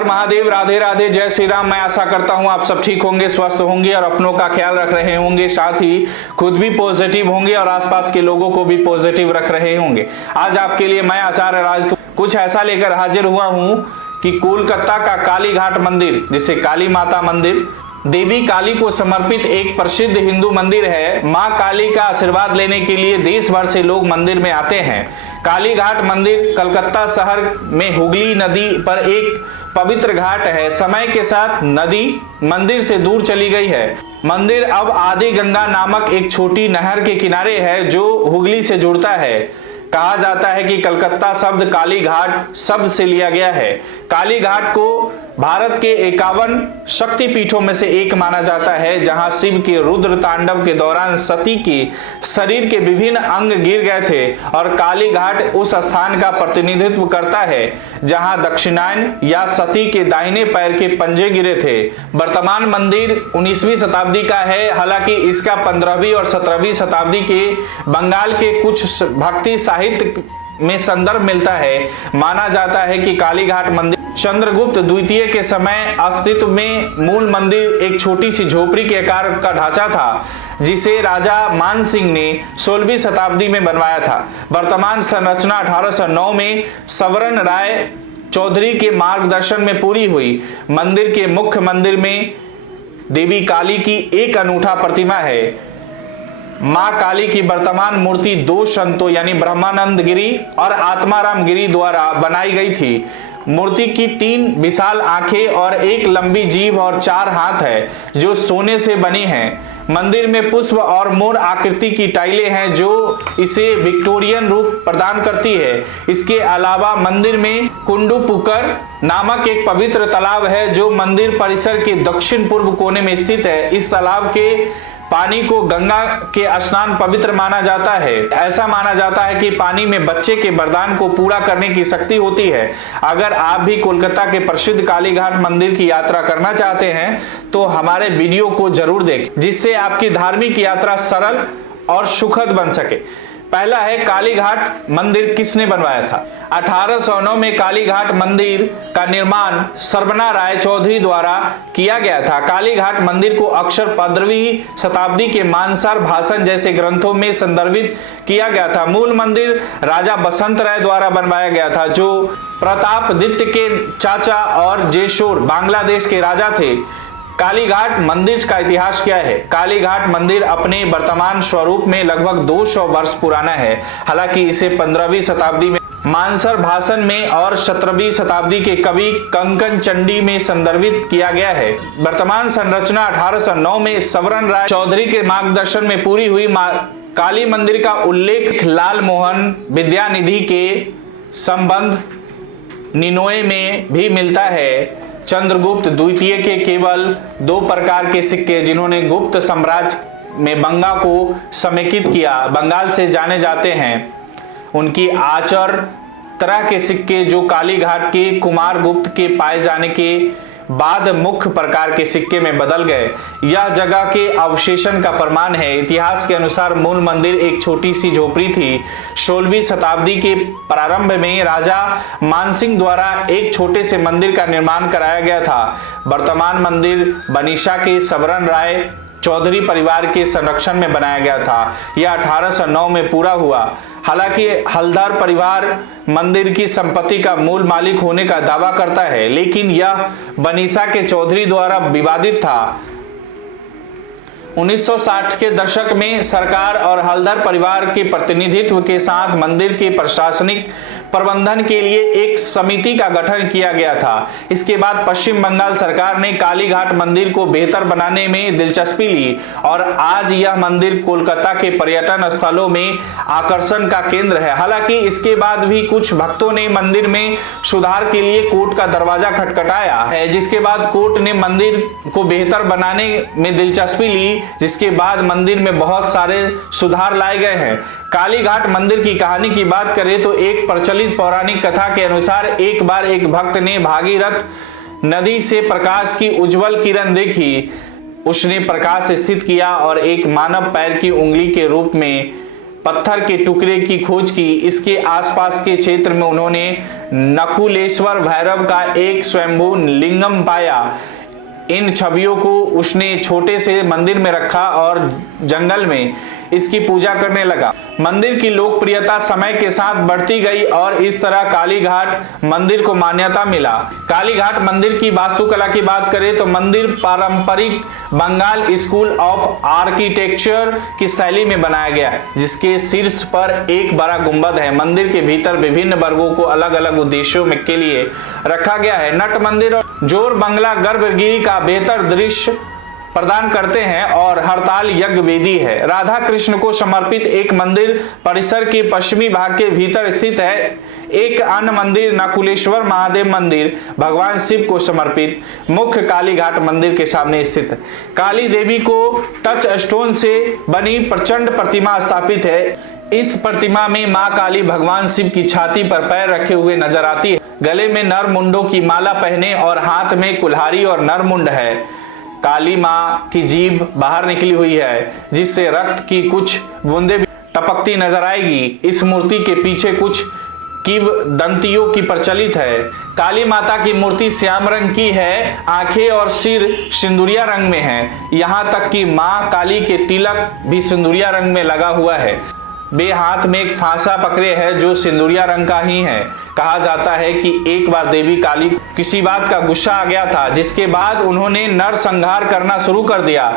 हर महादेव, राधे राधे, जय श्री राम। मैं आशा करता हूं आप सब ठीक होंगे, स्वस्थ होंगे और अपनों का ख्याल रख रहे होंगे, साथ ही खुद भी पॉजिटिव होंगे और आसपास के लोगों को भी पॉजिटिव रख रहे होंगे। आज आपके लिए मैं आचार्य राज कुछ ऐसा लेकर हाजिर हुआ हूं कि कोलकाता का काली घाट मंदिर, जिसे काली माता मंदिर, देवी काली को समर्पित एक प्रसिद्ध हिंदू मंदिर है। मां काली का आशीर्वाद लेने के लिए देश भर से लोग मंदिर में आते हैं। काली घाट मंदिर कलकत्ता शहर में हुगली नदी पर एक पवित्र घाट है। समय के साथ नदी मंदिर से दूर चली गई है। मंदिर अब आदि गंगा नामक एक छोटी नहर के किनारे है जो हुगली से जुड़ता है। कहा जाता है कि कलकत्ता शब्द काली घाट शब्द से लिया गया है। काली घाट को भारत के 51 शक्तिपीठों में से एक माना जाता है, जहां शिव के रुद्र तांडव के दौरान सती के शरीर के विभिन्न अंग गिर गए थे और काली घाट उस स्थान का प्रतिनिधित्व करता है जहां दक्षिणायन या सती के दाहिने पैर के पंजे गिरे थे। वर्तमान मंदिर 19वीं शताब्दी का है। हालांकि इसका 15वीं और 17वीं शताब्दी के बंगाल के कुछ भक्ति साहित्य में संदर्भ मिलता है। माना जाता है कि काली घाट मंदिर चंद्रगुप्त द्वितीय के समय अस्तित्व में मूल मंदिर एक छोटी सी झोपड़ी के आकार का ढांचा था, जिसे राजा मान सिंह ने 16वीं शताब्दी में बनवाया था। वर्तमान संरचना 1809 में सवरण राय चौधरी के मार्गदर्शन में पूरी हुई। मंदिर के मुख्य मंदिर में देवी काली की एक अनूठा प्रतिमा है। मां काली की वर्तमान मूर्ति 2 संतों यानी ब्रह्मानंद गिरी और आत्माराम गिरी द्वारा बनाई गई थी। मूर्ति की 3 विशाल आंखें और एक लंबी जीभ और 4 हाथ है जो सोने से बनी हैं। मंदिर में पुष्प और मोर आकृति की टाइलें हैं जो इसे विक्टोरियन रूप प्रदान करती है। इसके अलावा मंदिर में कुंडू पुकर नामक एक पवित्र तालाब है जो मंदिर परिसर के दक्षिण पूर्व कोने में स्थित है। इस तालाब के पानी को गंगा के स्नान पवित्र माना जाता है। ऐसा माना जाता है कि पानी में बच्चे के वरदान को पूरा करने की शक्ति होती है। अगर आप भी कोलकाता के प्रसिद्ध काली घाट मंदिर की यात्रा करना चाहते हैं तो हमारे वीडियो को जरूर देखें, जिससे आपकी धार्मिक यात्रा सरल और सुखद बन सके। पहला है, काली घाट मंदिर किसने बनवाया था? 1809 में काली घाट मंदिर का निर्माण सरबना राय चौधरी द्वारा किया गया था। काली घाट मंदिर को अक्सर 15वीं शताब्दी के मानसार भाषण जैसे ग्रंथों में संदर्भित किया गया था। मूल मंदिर राजा बसंत राय द्वारा बनवाया गया था, जो प्रतापदित्य के चाचा और जेशोर बांग्लादेश के राजा थे। काली घाट मंदिर का इतिहास क्या है? काली घाट मंदिर अपने वर्तमान स्वरूप में लगभग 200 वर्ष पुराना है। हालांकि इसे 15वीं शताब्दी में मानसर भाषण में और 17वीं शताब्दी के कवि कंकन चंडी में संदर्भित किया गया है। वर्तमान संरचना 1809 में सवरण राय चौधरी के मार्गदर्शन में पूरी हुई। काली मंदिर का उल्लेख लाल मोहन विद्यानिधि के संबंध निनोए में भी मिलता है। चंद्रगुप्त द्वितीय के केवल 2 प्रकार के सिक्के जिन्होंने गुप्त साम्राज्य में बंगा को समेकित किया बंगाल से जाने जाते हैं। उनकी आचर तरह के सिक्के जो काली घाट के कुमार गुप्त के पाए जाने के बाद मुख्य प्रकार के सिक्के में बदल गए, यह जगह के अवशेषण का प्रमाण है। इतिहास के अनुसार मूल मंदिर एक छोटी सी झोपड़ी थी। 16वीं शताब्दी के प्रारंभ में राजा मानसिंह द्वारा एक छोटे से मंदिर का निर्माण कराया गया था। वर्तमान मंदिर बनीशा के सवरण राय चौधरी परिवार के संरक्षण में बनाया गया था। यह 1809 में पूरा हुआ। हालांकि हल्दर परिवार मंदिर की संपत्ति का मूल मालिक होने का दावा करता है, लेकिन यह बनीशा के चौधरी द्वारा विवादित था। 1960 के दशक में सरकार और हल्दर परिवार के प्रतिनिधित्व के साथ मंदिर के प्रशासनिक प्रबंधन के लिए एक समिति का गठन किया गया था। इसके बाद पश्चिम बंगाल सरकार ने काली घाट मंदिर को बेहतर बनाने में दिलचस्पी ली और आज यह मंदिर कोलकाता के पर्यटन स्थलों में आकर्षण का केंद्र है। हालांकि इसके बाद भी कुछ भक्तों ने मंदिर में सुधार के लिए कोर्ट का दरवाजा खटखटाया है, जिसके बाद कोर्ट ने मंदिर को बेहतर बनाने में दिलचस्पी ली, जिसके बाद मंदिर में बहुत सारे सुधार लाए गए हैं। काली घाट मंदिर की कहानी की बात करें तो एक प्रचलित पौराणिक कथा के अनुसार एक बार एक भक्त ने भागीरथ नदी से प्रकाश की उज्जवल किरण देखी। उसने प्रकाश स्थित किया और एक मानव पैर की उंगली के रूप में पत्थर के टुकड़े की खोज की। इसके आसपास के क्षेत्र में उन्होंने नकुलेश्वर भैरव का एक स्वयंभू लिंगम पाया। इन छवियों को उसने छोटे से मंदिर में रखा और जंगल में इसकी पूजा करने लगा। मंदिर की लोकप्रियता समय के साथ बढ़ती गई और इस तरह कालीघाट मंदिर को मान्यता मिला। कालीघाट मंदिर की वास्तुकला की बात करें तो मंदिर पारंपरिक बंगाल स्कूल ऑफ आर्किटेक्चर की शैली में बनाया गया है, जिसके शीर्ष पर एक बड़ा गुंबद है। मंदिर के भीतर विभिन्न वर्गों को अलग अलग उद्देश्यों में के लिए रखा गया है। नट मंदिर और जोर बंगला गर्भगृह का बेहतर दृश्य प्रदान करते हैं और हड़ताल यज्ञ वेदी है। राधा कृष्ण को समर्पित एक मंदिर परिसर के पश्चिमी भाग के भीतर स्थित है। एक अन्य मंदिर नकुलेश्वर महादेव मंदिर भगवान शिव को समर्पित मुख्य कालीघाट मंदिर के सामने स्थित है। काली देवी को टच स्टोन से बनी प्रचंड प्रतिमा स्थापित है। इस प्रतिमा में मां काली भगवान शिव की छाती पर पैर रखे हुए नजर आती है। गले में नर मुंडों की माला पहने और हाथ में कुल्हाड़ी और नरमुंड है। काली मां की जीभ बाहर निकली हुई है, जिससे रक्त की कुछ बूंदें भी टपकती नजर आएगी। इस मूर्ति के पीछे कुछ किंवदंतियों की प्रचलित है। काली माता की मूर्ति श्याम रंग की है, आंखें और सिर सिंदूरिया रंग में है। यहाँ तक कि मां काली के तिलक भी सिंदूरिया रंग में लगा हुआ है। वे हाथ में एक फांसा पकड़े है जो सिंदूरिया रंग का ही है। कहा जाता है कि एक बार देवी काली किसी बात का गुस्सा आ गया था, जिसके बाद उन्होंने नरसंहार करना शुरू कर दिया।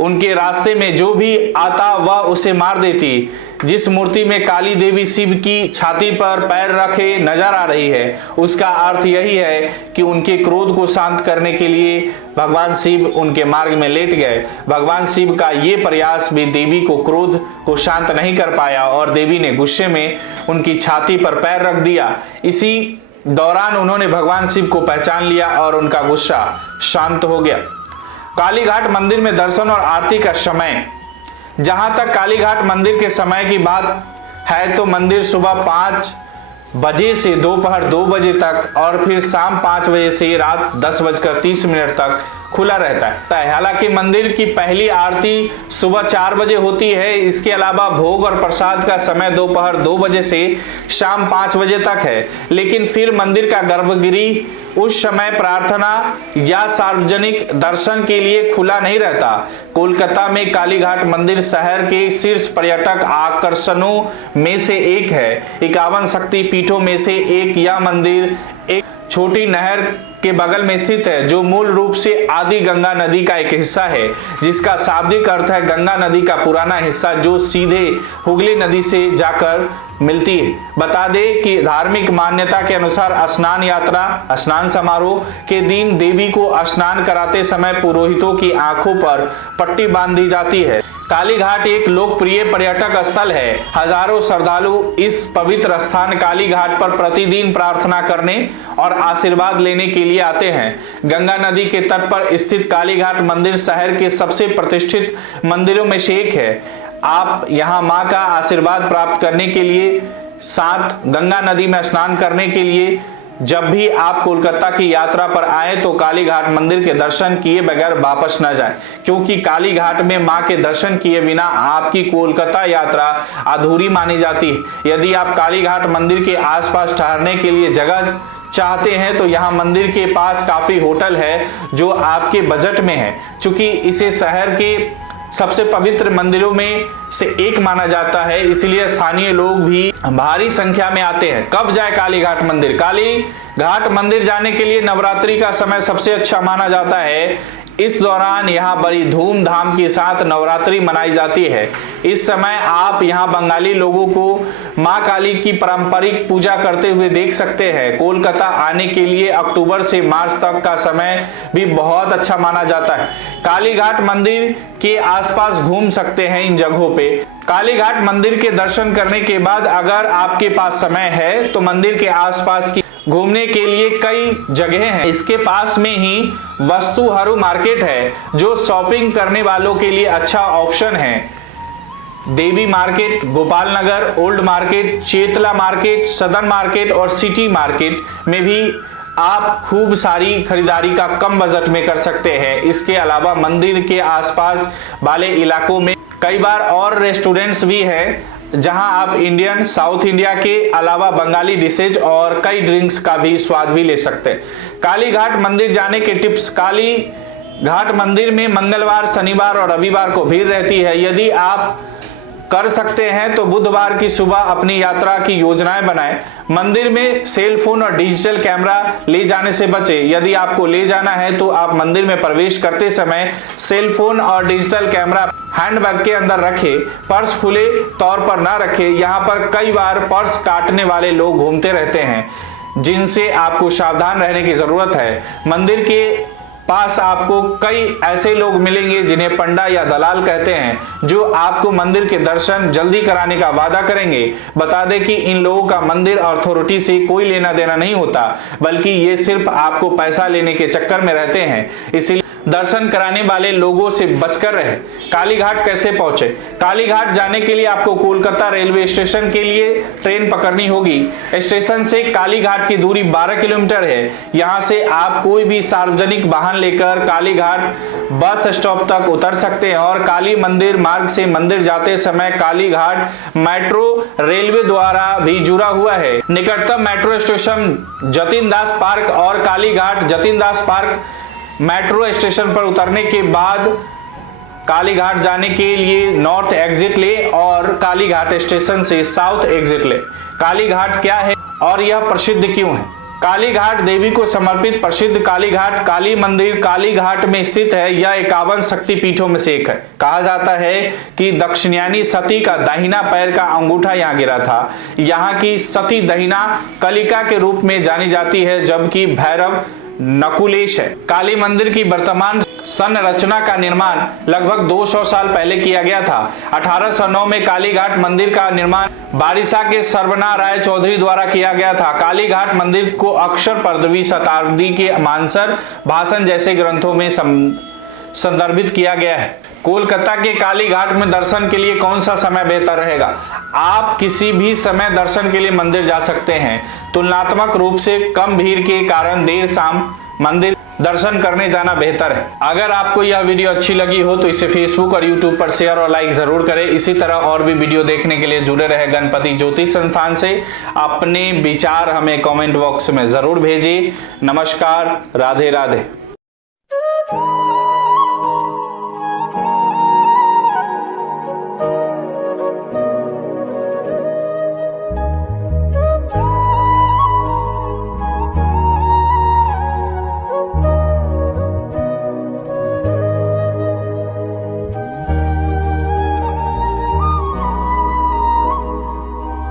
उनके रास्ते में जो भी आता वह उसे मार देती। जिस मूर्ति में काली देवी शिव की छाती पर पैर रखे नजर आ रही है, उसका अर्थ यही है कि उनके क्रोध को शांत करने के लिए भगवान शिव उनके मार्ग में लेट गए। भगवान शिव का ये प्रयास भी देवी को क्रोध को शांत नहीं कर पाया और देवी ने गुस्से में उनकी छाती पर पैर रख दिया। इसी दौरान उन्होंने भगवान शिव को पहचान लिया और उनका गुस्सा शांत हो गया। कालीघाट मंदिर में दर्शन और आरती का समय। जहां तक कालीघाट मंदिर के समय की बात है तो मंदिर सुबह 5 बजे से दोपहर 2 बजे तक और फिर शाम 5 बजे से रात 10:30 तक खुला रहता है। हालांकि मंदिर की पहली आरती सुबह 4 बजे होती है। इसके अलावा भोग और प्रसाद का समय दोपहर 2 बजे से शाम 5 बजे तक है। लेकिन फिर मंदिर का गर्भगृह उस समय प्रार्थना या सार्वजनिक दर्शन के लिए खुला नहीं रहता। कोलकाता में कालीघाट मंदिर शहर के शीर्ष पर्यटक आकर्षणों में से एक है। 51 शक्ति पीठों में से एक यह मंदिर एक छोटी नहर के बगल में स्थित है, जो मूल रूप से आदि गंगा नदी का एक हिस्सा है, जिसका शाब्दिक अर्थ है गंगा नदी का पुराना हिस्सा जो सीधे हुगली नदी से जाकर मिलती है। बता दें कि धार्मिक मान्यता के अनुसार स्नान समारोह के दिन देवी को स्नान कराते समय पुरोहितों की आंखों पर पट्टी बांध दी जाती है। कालीघाट एक लोकप्रिय पर्यटक स्थल है। हजारों श्रद्धालु इस पवित्र स्थान कालीघाट पर प्रतिदिन प्रार्थना करने और आशीर्वाद लेने के लिए आते हैं। गंगा नदी के तट पर स्थित कालीघाट मंदिर शहर के सबसे प्रतिष्ठित मंदिरों में से एक है। आप यहां मां का आशीर्वाद प्राप्त करने के लिए साथ गंगा नदी में स्नान करने के लिए जब भी आप कोलकाता की यात्रा पर आए तो कालीघाट मंदिर के दर्शन किए बगैर वापस न जाएं, क्योंकि कालीघाट में मां के दर्शन किए बिना आपकी कोलकाता यात्रा अधूरी मानी जाती है। यदि आप कालीघाट मंदिर के आसपास ठहरने के लिए जगह चाहते हैं तो यहाँ मंदिर के पास काफी होटल है जो आपके बजट में है। चूंकि इसे शहर के सबसे पवित्र मंदिरों में से एक माना जाता है, इसलिए स्थानीय लोग भी भारी संख्या में आते हैं। कब जाए कालीघाट मंदिर? कालीघाट मंदिर जाने के लिए नवरात्रि का समय सबसे अच्छा माना जाता है। इस दौरान यहाँ बड़ी धूमधाम के साथ नवरात्रि मनाई जाती है। इस समय आप यहाँ बंगाली लोगों को मां काली की पारंपरिक पूजा करते हुए देख सकते हैं। कोलकाता आने के लिए अक्टूबर से मार्च तक का समय भी बहुत अच्छा माना जाता है। कालीघाट मंदिर के आसपास घूम सकते हैं। इन जगहों पे कालीघाट मंदिर के दर्शन करने के बाद अगर आपके पास समय है तो मंदिर के आसपास की घूमने के लिए कई जगह हैं। इसके पास में ही वस्तुहरू मार्केट है जो शॉपिंग करने वालों के लिए अच्छा ऑप्शन है। Devi market, Gopal Nagar, old market, Chetla market, southern market और सिटी मार्केट में भी आप खूब सारी खरीदारी का कम बजट में कर सकते हैं। इसके अलावा मंदिर के आसपास वाले इलाकों में कई बार और रेस्टोरेंट्स भी हैं। जहां आप इंडियन, साउथ इंडिया के अलावा बंगाली डिशेज और कई ड्रिंक्स का भी स्वाद भी ले सकते हैं। काली घाट मंदिर जाने के टिप्स। काली घाट मंदिर में मंगलवार, शनिवार और रविवार को भीड़ रहती है। यदि आप कर सकते हैं तो बुधवार की सुबह अपनी यात्रा की योजनाएं बनाएं। मंदिर में सेल फोन और डिजिटल कैमरा ले जाने से बचें। यदि आपको ले जाना है तो आप मंदिर में प्रवेश करते समय सेल फोन और डिजिटल कैमरा हैंडबैग के अंदर रखें। पर्स खुले तौर पर ना रखें। यहाँ पर कई बार पर्स काटने वाले लोग घूमते रहते हैं, जिनसे आपको सावधान रहने की जरूरत है। मंदिर के पास आपको कई ऐसे लोग मिलेंगे जिन्हें पंडा या दलाल कहते हैं, जो आपको मंदिर के दर्शन जल्दी कराने का वादा करेंगे। बता दें कि इन लोगों का मंदिर अथॉरिटी से कोई लेना देना नहीं होता, बल्कि ये सिर्फ आपको पैसा लेने के चक्कर में रहते हैं। इसलिए दर्शन कराने वाले लोगों से बचकर रहे। काली घाट कैसे पहुंचे? काली घाट जाने के लिए आपको कोलकाता रेलवे स्टेशन के लिए ट्रेन पकड़नी होगी। स्टेशन से काली घाट की दूरी 12 किलोमीटर है। यहां से आप कोई भी सार्वजनिक वाहन लेकर काली घाट बस स्टॉप तक उतर सकते हैं और काली मंदिर मार्ग से मंदिर जाते समय काली घाट मेट्रो रेलवे द्वारा भी जुड़ा हुआ है। निकटतम मेट्रो स्टेशन जतिन दास पार्क और काली घाट जतिन दास पार्क मेट्रो स्टेशन पर उतरने के बाद काली घाट जाने के लिए नॉर्थ एग्जिट ले और काली घाट स्टेशन से साउथ एग्जिट ले। काली घाट क्या है और यह प्रसिद्ध क्यों है? काली घाट देवी को समर्पित प्रसिद्ध काली घाट काली मंदिर काली घाट में स्थित है। यह 51 शक्तिपीठों में से एक है। कहा जाता है कि दक्षिणायनी सती का दाहिना पैर का अंगूठा यहाँ गिरा था। यहाँ की सती दहिना कलिका के रूप में जानी जाती है, जबकि भैरव नकुलेश है। काली मंदिर की वर्तमान संरचना का निर्माण लगभग 200 साल पहले किया गया था। 1809 में काली घाट मंदिर का निर्माण बारिशा के सर्वना राय चौधरी द्वारा किया गया था। काली घाट मंदिर को अक्षर 15वीं शताब्दी के मानसर भाषण जैसे ग्रंथों में संदर्भित किया गया है। कोलकाता के काली घाट में दर्शन के लिए कौन सा समय बेहतर रहेगा? आप किसी भी समय दर्शन के लिए मंदिर जा सकते हैं। तुलनात्मक रूप से कम भीड़ के कारण देर शाम मंदिर दर्शन करने जाना बेहतर है। अगर आपको यह वीडियो अच्छी लगी हो तो इसे फेसबुक और यूट्यूब पर शेयर और लाइक जरूर करें। इसी तरह और भी वीडियो देखने के लिए जुड़े रहे गणपति ज्योतिष संस्थान से। अपने विचार हमें कमेंट बॉक्स में जरूर भेजिए। नमस्कार, राधे राधे।